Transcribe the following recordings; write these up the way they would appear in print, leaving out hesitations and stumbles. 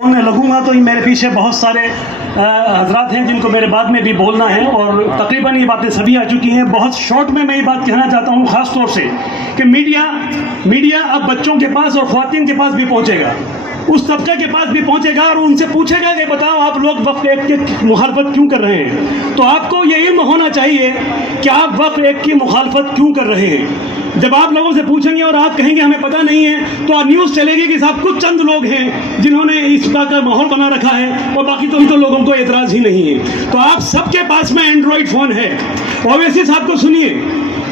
मैं लगूंगा तो मेरे पीछे बहुत सारे हजरात हैं जिनको मेरे बाद में भी बोलना है और तकरीबन ये बातें सभी आ चुकी हैं। बहुत शॉर्ट में मैं ये बात कहना चाहता हूँ ख़ास तौर से कि मीडिया अब बच्चों के पास और ख़वातीन के पास भी पहुँचेगा, उस तबके के पास भी पहुँचेगा और उनसे पूछेगा कि बताओ आप लोग वक्फ एक की मुखालफत क्यों कर रहे हैं। तो आपको ये इल्म होना चाहिए कि आप वक्फ एक की मुखालफत क्यों कर रहे हैं। जब आप लोगों से पूछेंगे और आप कहेंगे हमें पता नहीं है, तो न्यूज़ चलेगी कि साहब कुछ चंद लोग हैं जिन्होंने इस प्रकार का माहौल बना रखा है और बाकी तो लोगों को एतराज़ ही नहीं है। तो आप सबके पास में एंड्रॉयड फ़ोन है। ओवैसी साहब को सुनिए,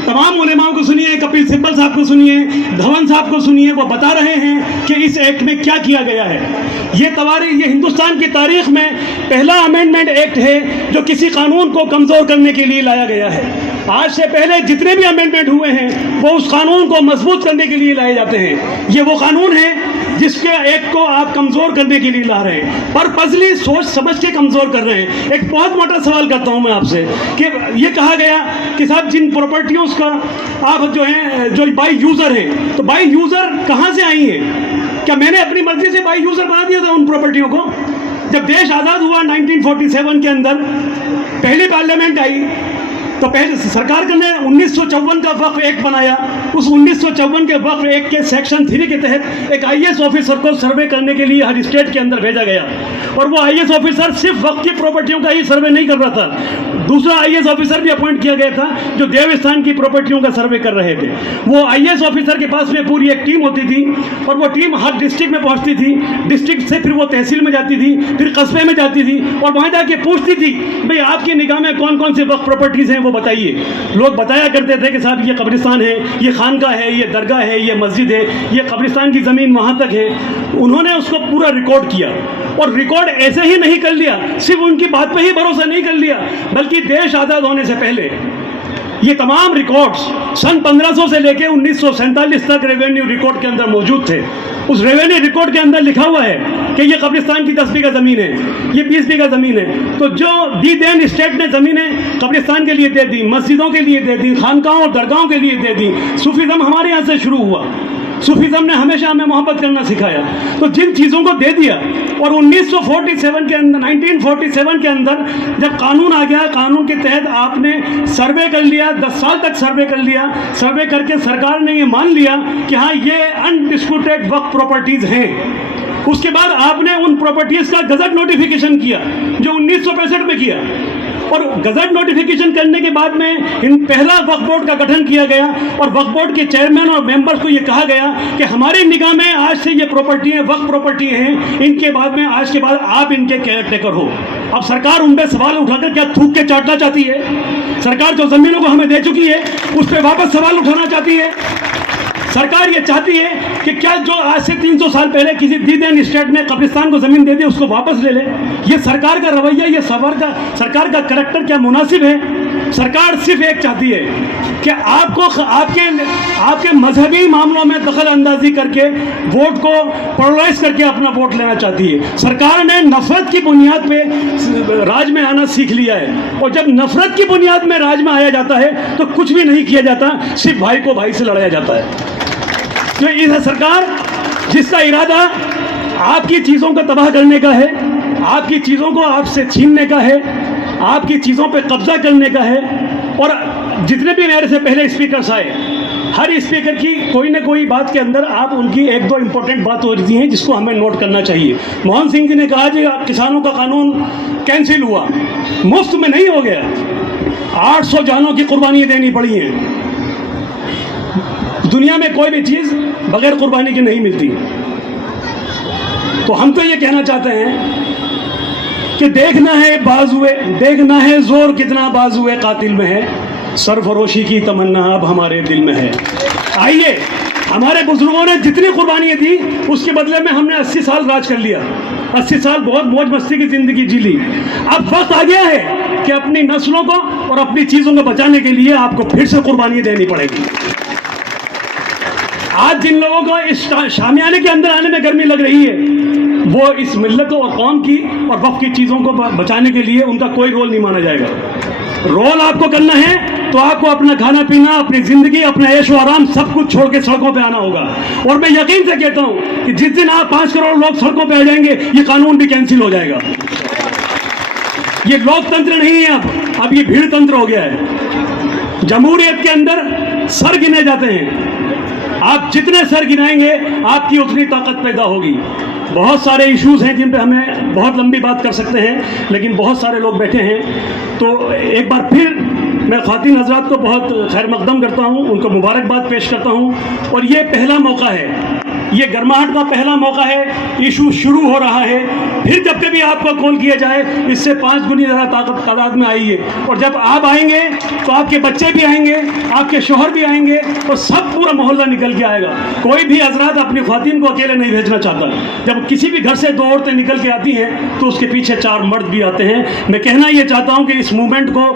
तमाम उलेमाओं को सुनिए, कपिल सिब्बल साहब को सुनिए, धवन साहब को सुनिए, वो बता रहे हैं कि इस एक्ट में क्या किया गया है। ये हिंदुस्तान की तारीख में पहला अमेंडमेंट एक्ट है जो किसी कानून को कमज़ोर करने के लिए लाया गया है। आज से पहले जितने भी अमेंडमेंट हुए हैं वो उस कानून को मजबूत करने के लिए लाए जाते हैं। ये वो कानून है जिसके एक्ट को आप कमज़ोर करने के लिए ला रहे हैं, पर पजली सोच समझ के कमज़ोर कर रहे हैं। एक बहुत मोटा सवाल करता हूं मैं आपसे कि ये कहा गया कि साहब जिन प्रॉपर्टियों का आप जो बाई यूज़र हैं, तो बाई यूज़र कहाँ से आई है? क्या मैंने अपनी मर्जी से बाई यूज़र बना दिया था उन प्रॉपर्टियों को? जब देश आज़ाद हुआ 1947 के अंदर पहली पार्लियामेंट आई तो पहले सरकार ने 1954 का वक्फ एक्ट बनाया। उस 1954 के वक्फ एक्ट के सेक्शन 3 के तहत एक IAS ऑफिसर को सर्वे करने के लिए हर स्टेट के अंदर भेजा गया और वो IAS ऑफिसर सिर्फ वक्फ की प्रॉपर्टियों का ही सर्वे नहीं कर रहा था, दूसरा IAS ऑफिसर भी अपॉइंट किया गया था जो देवस्थान की प्रॉपर्टियों का सर्वे कर रहे थे। वो IAS ऑफिसर के पास में पूरी एक टीम होती थी और वो टीम हर डिस्ट्रिक्ट में पहुँचती थी, डिस्ट्रिक्ट से फिर वो तहसील में जाती थी, फिर कस्बे में जाती थी और वहाँ जाके पूछती थी भाई आपकी निगाह में कौन कौन से वक्फ प्रॉपर्टीज़ हैं वो बताइए। लोग बताया करते थे कि साहब ये कब्रिस्तान है, ये खानका है, ये दरगाह है, ये मस्जिद है, ये कब्रिस्तान की ज़मीन वहाँ तक है। उन्होंने उसको पूरा रिकॉर्ड किया और रिकॉर्ड ऐसे ही नहीं कर लिया, सिर्फ उनकी बात पे ही भरोसा नहीं कर लिया, बल्कि देश आज़ाद होने से पहले ये तमाम रिकॉर्ड्स सन 1500 से लेकर 1947 तक रेवेन्यू रिकॉर्ड के अंदर मौजूद थे। उस रेवेन्यू रिकॉर्ड के अंदर लिखा हुआ है कि ये कब्रिस्तान की 10 बीघा ज़मीन है, ये 20 बीघा ज़मीन है। तो जो दी देन स्टेट ने ज़मीनें कब्रिस्तान के लिए दे दी, मस्जिदों के लिए दे दी, खानकाहों और दरगाहों के लिए दे दी। सूफीज़म हमारे यहाँ से शुरू हुआ, सूफीज़म ने हमेशा हमें मोहब्बत करना सिखाया। तो जिन चीज़ों को दे दिया और 1947 के अंदर 1947 के अंदर जब कानून आ गया, कानून के तहत आपने सर्वे कर लिया, 10 साल तक सर्वे कर लिया, सर्वे करके सरकार ने ये मान लिया कि हाँ ये अनडिस्प्यूटेड वक्फ प्रॉपर्टीज़ हैं। उसके बाद आपने उन प्रॉपर्टीज़ का गजट नोटिफिकेशन किया जो 1965 में किया और गजट नोटिफिकेशन करने के बाद में पहला वक्फ बोर्ड का गठन किया गया और वक्फ बोर्ड के चेयरमैन और मेंबर्स को ये कहा गया कि हमारी निगाह में आज से ये प्रॉपर्टी है, वक्फ प्रॉपर्टी हैं, इनके बाद में आज के बाद आप इनके केयर टेकर हो। अब सरकार उन पर सवाल उठाकर क्या थूक के चाटना चाहती है? सरकार जो ज़मीनों को हमें दे चुकी है उस पर वापस सवाल उठाना चाहती है। सरकार ये चाहती है कि क्या जो आज से 300 साल पहले किसी दी देन स्टेट ने कब्रिस्तान को ज़मीन दे दी उसको वापस ले ले। ये सरकार का रवैया, ये सरकार का करैक्टर क्या मुनासिब है? सरकार सिर्फ एक चाहती है कि आपको आपके मजहबी मामलों में दखल अंदाजी करके वोट को पोलराइज करके अपना वोट लेना चाहती है। सरकार ने नफरत की बुनियाद पे राज में आना सीख लिया है और जब नफरत की बुनियाद में राज में आया जाता है तो कुछ भी नहीं किया जाता, सिर्फ भाई को भाई से लड़ाया जाता है। तो ये सरकार जिसका इरादा आपकी चीज़ों को तबाह करने का है, आपकी चीज़ों को आपसे छीनने का है, आपकी चीज़ों पे कब्जा करने का है। और जितने भी मेरे से पहले स्पीकर्स आए, हर स्पीकर की कोई ना कोई बात के अंदर आप उनकी एक दो इम्पोर्टेंट बात होती हैं जिसको हमें नोट करना चाहिए। मोहन सिंह जी ने कहा जी किसानों का कानून कैंसिल हुआ, मुफ्त में नहीं हो गया, 800 जानों की कुर्बानियाँ देनी पड़ी हैं। दुनिया में कोई भी चीज़ बगैर कुर्बानी के नहीं मिलती। तो हम तो ये कहना चाहते हैं कि देखना है जोर कितना बाजुए कातिल में है, सरफरोशी की तमन्ना अब हमारे दिल में है। आइए, हमारे बुजुर्गों ने जितनी कुर्बानियाँ दी उसके बदले में हमने 80 साल राज कर लिया, 80 साल बहुत मौज मस्ती की ज़िंदगी जी ली। अब वक्त आ गया है कि अपनी नस्लों को और अपनी चीज़ों को बचाने के लिए आपको फिर से कुर्बानियाँ देनी पड़ेगी। आज जिन लोगों को इस शामियाने के अंदर आने में गर्मी लग रही है वो इस मिल्लत और कौम की और वक्फ की चीज़ों को बचाने के लिए उनका कोई रोल नहीं माना जाएगा। रोल आपको करना है तो आपको अपना खाना पीना, अपनी जिंदगी, अपना ऐश और आराम सब कुछ छोड़ के सड़कों पे आना होगा। और मैं यकीन से कहता हूं कि जिस दिन आप 5 करोड़ लोग सड़कों पे आ जाएंगे, ये कानून भी कैंसिल हो जाएगा। ये लोकतंत्र नहीं है, अब ये भीड़ तंत्र हो गया है। जमहूरियत के अंदर सर गिने जाते हैं, आप जितने सर गिनाएंगे आपकी उतनी ताकत पैदा होगी। बहुत सारे इश्यूज हैं जिन पे हमें बहुत लंबी बात कर सकते हैं, लेकिन बहुत सारे लोग बैठे हैं, तो एक बार फिर मैं ख़वातीन हज़रात को बहुत खैर मकदम करता हूँ, उनको मुबारकबाद पेश करता हूँ। और ये पहला मौका है, ये गर्माहट का पहला मौका है, इशू शुरू हो रहा है। फिर जब कभी आपको कॉल किया जाए, इससे 5 गुनी ज़्यादा तादाद में आइए। और जब आप आएंगे तो आपके बच्चे भी आएंगे, आपके शोहर भी आएंगे, और सब पूरा मोहल्ला निकल के आएगा। कोई भी हजरात अपनी ख़वातीन को अकेले नहीं भेजना चाहता। जब किसी भी घर से 2 औरतें निकल के आती हैं तो उसके पीछे 4 मर्द भी आते हैं। मैं कहना ये चाहता हूँ कि इस मूवमेंट को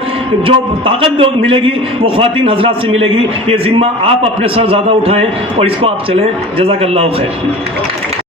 जो ताकत मिलेगी वो ख़वातीन हजरात से मिलेगी। ये जिम्मा आप अपने सर ज़्यादा उठाएं और इसको आप चलें। जज़ाकल्लाहु खैर।